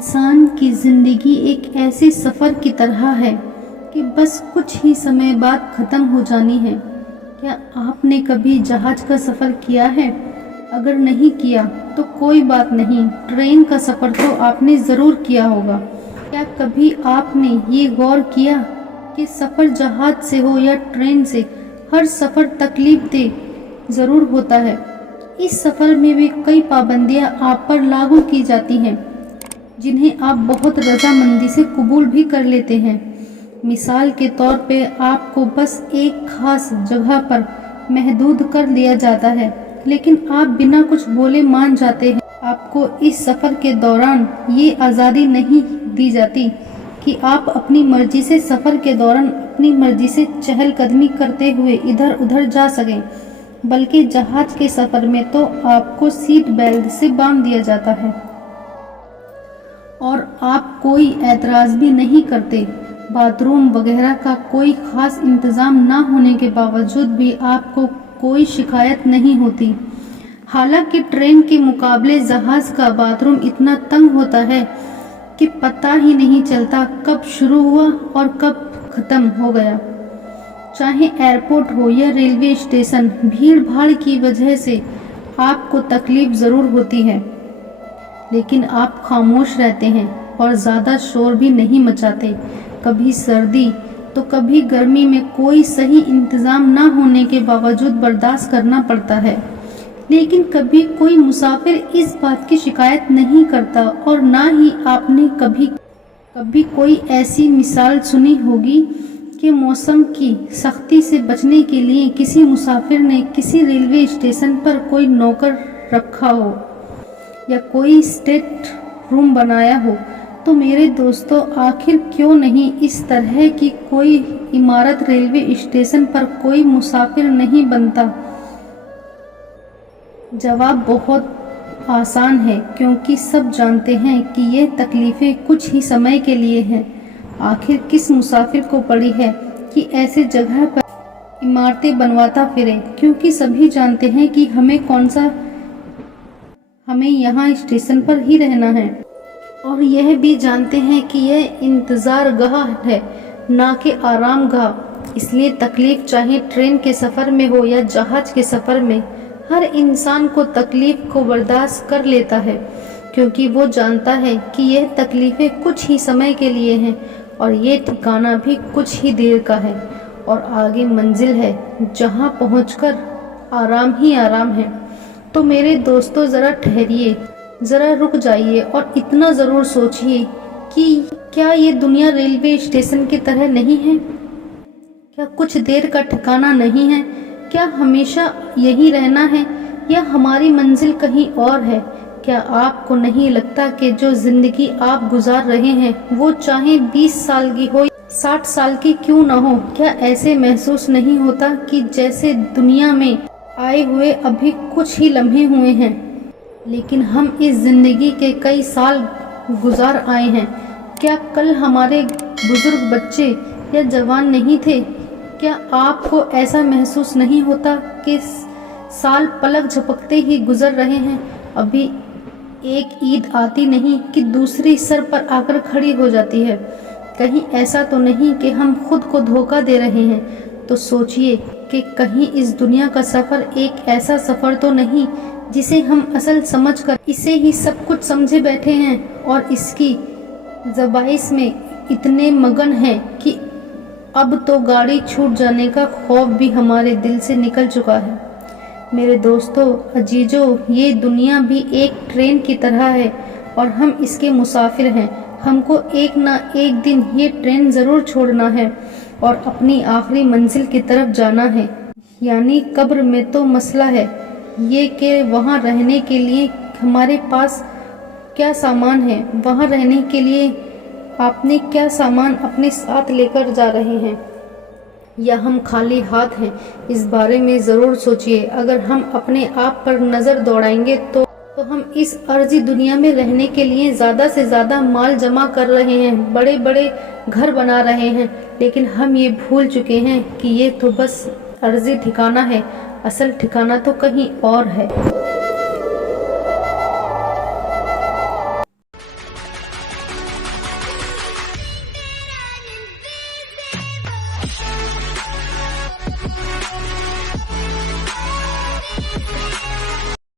इंसान की ज़िंदगी एक ऐसे सफ़र की तरह है कि बस कुछ ही समय बाद ख़त्म हो जानी है। क्या आपने कभी जहाज़ का सफ़र किया है? अगर नहीं किया तो कोई बात नहीं, ट्रेन का सफ़र तो आपने ज़रूर किया होगा। क्या कभी आपने ये गौर किया कि सफ़र जहाज़ से हो या ट्रेन से, हर सफ़र तकलीफ़देह ज़रूर होता है। इस सफ़र में भी कई पाबंदियां आप पर लागू की जाती हैं जिन्हें आप बहुत रजामंदी से कबूल भी कर लेते हैं। मिसाल के तौर पे आपको बस एक खास जगह पर महदूद कर दिया जाता है, लेकिन आप बिना कुछ बोले मान जाते हैं। आपको इस सफ़र के दौरान ये आज़ादी नहीं दी जाती कि आप अपनी मर्जी से सफ़र के दौरान अपनी मर्जी से चहलकदमी करते हुए इधर उधर जा सकें, बल्कि जहाज़ के सफ़र में तो आपको सीट बेल्ट से बांध दिया जाता है और आप कोई एतराज़ भी नहीं करते। बाथरूम वगैरह का कोई ख़ास इंतज़ाम ना होने के बावजूद भी आपको कोई शिकायत नहीं होती। हालांकि ट्रेन के मुकाबले जहाज़ का बाथरूम इतना तंग होता है कि पता ही नहीं चलता कब शुरू हुआ और कब ख़त्म हो गया। चाहे एयरपोर्ट हो या रेलवे स्टेशन, भीड़ भाड़ की वजह से आपको तकलीफ़ ज़रूर होती है, लेकिन आप खामोश रहते हैं और ज़्यादा शोर भी नहीं मचाते। कभी सर्दी तो कभी गर्मी में कोई सही इंतज़ाम ना होने के बावजूद बर्दाश्त करना पड़ता है, लेकिन कभी कोई मुसाफिर इस बात की शिकायत नहीं करता। और ना ही आपने कभी कोई ऐसी मिसाल सुनी होगी कि मौसम की सख्ती से बचने के लिए किसी मुसाफिर ने किसी रेलवे स्टेशन पर कोई नौकर रखा हो या कोई स्टेट रूम बनाया हो। तो मेरे दोस्तों, आखिर क्यों नहीं इस तरह की कोई इमारत रेलवे स्टेशन पर कोई मुसाफिर नहीं बनता? जवाब बहुत आसान है, क्योंकि सब जानते हैं कि ये तकलीफ़ें कुछ ही समय के लिए हैं। आखिर किस मुसाफिर को पड़ी है कि ऐसे जगह पर इमारतें बनवाता फिरे? क्योंकि सभी जानते हैं कि हमें यहाँ स्टेशन पर ही रहना है, और यह भी जानते हैं कि यह इंतज़ार गाह है, ना कि आराम गाह। इसलिए तकलीफ़ चाहे ट्रेन के सफ़र में हो या जहाज़ के सफ़र में, हर इंसान को तकलीफ़ को बर्दाश्त कर लेता है, क्योंकि वो जानता है कि यह तकलीफ़ें कुछ ही समय के लिए हैं और ये ठिकाना भी कुछ ही देर का है, और आगे मंजिल है जहाँ पहुँचकर आराम ही आराम है। तो मेरे दोस्तों, ज़रा ठहरिए, ज़रा रुक जाइए और इतना ज़रूर सोचिए कि क्या ये दुनिया रेलवे स्टेशन की तरह नहीं है? क्या कुछ देर का ठिकाना नहीं है? क्या हमेशा यही रहना है या हमारी मंजिल कहीं और है? क्या आपको नहीं लगता कि जो ज़िंदगी आप गुजार रहे हैं वो चाहे 20 साल की हो, 60 साल की क्यों ना हो, क्या ऐसे महसूस नहीं होता कि जैसे दुनिया में आए हुए अभी कुछ ही लम्हे हुए हैं, लेकिन हम इस ज़िंदगी के कई साल गुजार आए हैं? क्या कल हमारे बुजुर्ग बच्चे या जवान नहीं थे? क्या आपको ऐसा महसूस नहीं होता कि साल पलक झपकते ही गुजर रहे हैं? अभी एक ईद आती नहीं कि दूसरी सर पर आकर खड़ी हो जाती है। कहीं ऐसा तो नहीं कि हम खुद को धोखा दे रहे हैं? तो सोचिए कि कहीं इस दुनिया का सफ़र एक ऐसा सफ़र तो नहीं जिसे हम असल समझकर इसे ही सब कुछ समझे बैठे हैं और इसकी ज़बाइश में इतने मगन हैं कि अब तो गाड़ी छूट जाने का खौफ भी हमारे दिल से निकल चुका है। मेरे दोस्तों, अजीजों, ये दुनिया भी एक ट्रेन की तरह है और हम इसके मुसाफिर हैं। हमको एक ना एक दिन ये ट्रेन ज़रूर छोड़ना है और अपनी आखिरी मंजिल की तरफ जाना है, यानी कब्र में। तो मसला है ये कि वहाँ रहने के लिए हमारे पास क्या सामान है, वहाँ रहने के लिए आपने क्या सामान अपने साथ लेकर जा रहे हैं, या हम खाली हाथ हैं? इस बारे में ज़रूर सोचिए। अगर हम अपने आप पर नज़र दौड़ाएंगे तो हम इस अर्जी दुनिया में रहने के लिए ज़्यादा से ज़्यादा माल जमा कर रहे हैं, बड़े बड़े घर बना रहे हैं, लेकिन हम ये भूल चुके हैं कि ये तो बस अर्जी ठिकाना है, असल ठिकाना तो कहीं और है।